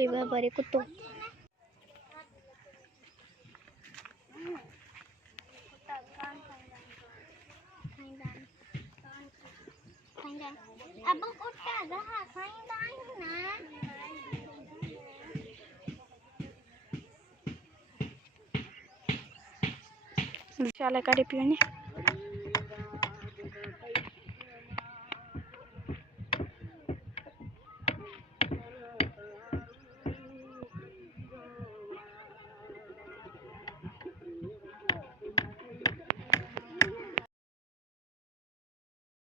Iba bari kuto. Abang udah dah kain dan na. शाला का डिप्यू ने